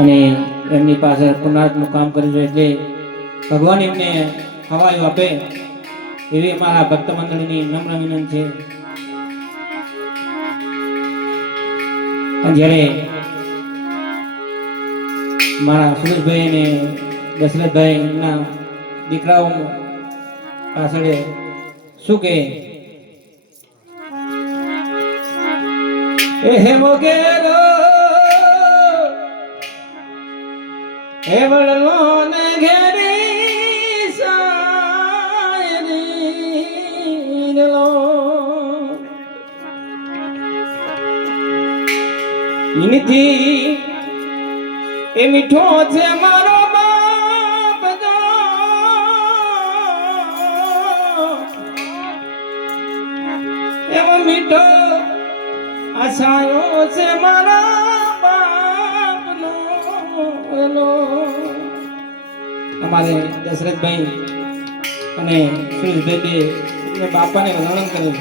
અને એમની પાસે પુનારનું કામ કર્યું છે એટલે ભગવાન એમને હવાયું આપે એવી અમારા ભક્ત મંડળની નમ્ર વિનંતી છે. જ્યારે મારા સુરેશભાઈ અને દશરથભાઈ એમના દીકરાઓ પાછળ શું કે હે મોગેરો હે વડલો ને ઘેરી સાયરી લો ઇનથી એ મીઠો છે મારો બાપ જો એવો મીઠો આશાયો છે મારા બાપનો. અમારે દશરથભાઈ અને સુરેશભાઈ બે બાપાને વર્ણન કર્યું.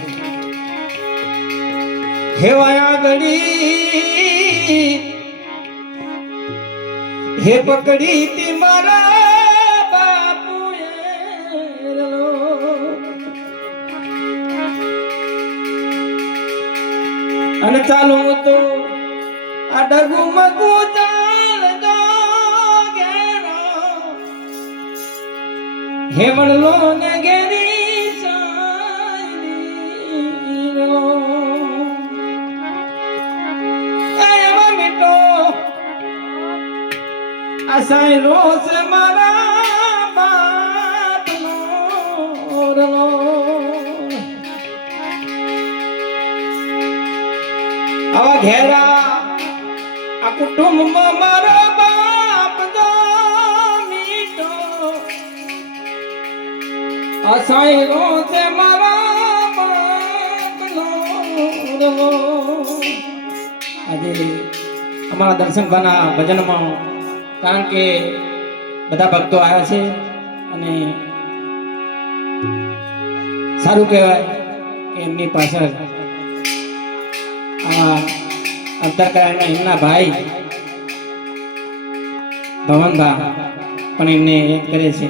હેવાયા ઘડી હે પકડી તી મારા બાપુએ અને ચાલો તો આ ડગુ મગુ ચાલ દો ઘેરો હે વડલો ને ઘેરી સાયરી લો એવા મીઠો આસાય રોજ મારા બાપનો રલો. આવા ઘેરા આ કુટુંબમાં મારો બાપ જો મીઠો આસાય રોજ મારા બાપનો રલો. આજે અમારા દર્શનભાના ભજનમાં કારણ કે બધા ભક્તો આવ્યા છે અને સારું કહેવાય કે એમની પાછળ અંતરકરાયના એમના ભાઈ ભવનભા પણ એમને યાદ કરે છે.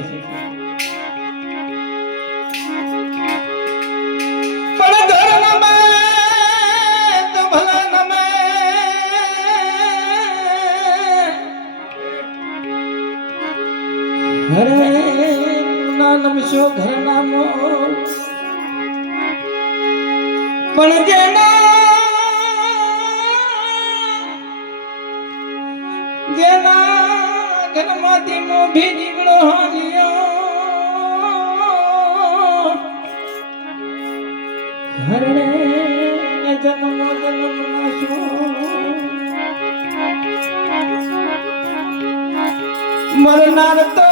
ઘરે ના નમશો ઘરના મો પણ જેના ઘરમાંથી મોભી નીકળો હાલ્યો હરણે જન્મ નાશો મરનાર તો